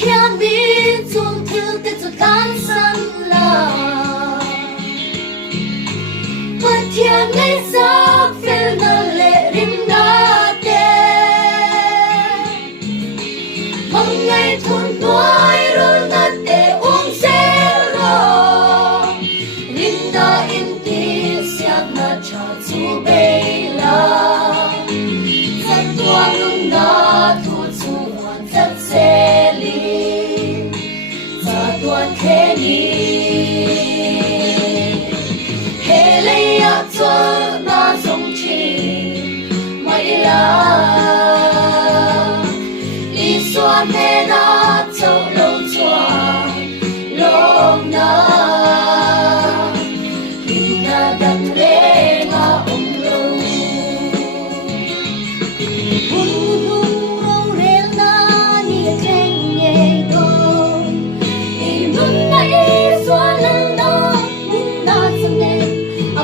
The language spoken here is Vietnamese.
thiên bi chuông thiêu tên chuột cán sân là bất thiên ngày giấc phiêu nở lệ rim đá tê mong ngày thôn tuổi rồi ngất tê uống xe rồi rim đá in tì siap na cha chu bê la giấc tuang lung na thu chu hoàn giấc xe li giấc tuang thế ni hệ lấy áp cho na sông chi mây la đi xóa mê na châu lâu xóa lông na khi na đằng lê na ông lâu hùng hùng rong rê na ni keng nhẹ đôi đi luôn nay xóa lần đó na sông nè mà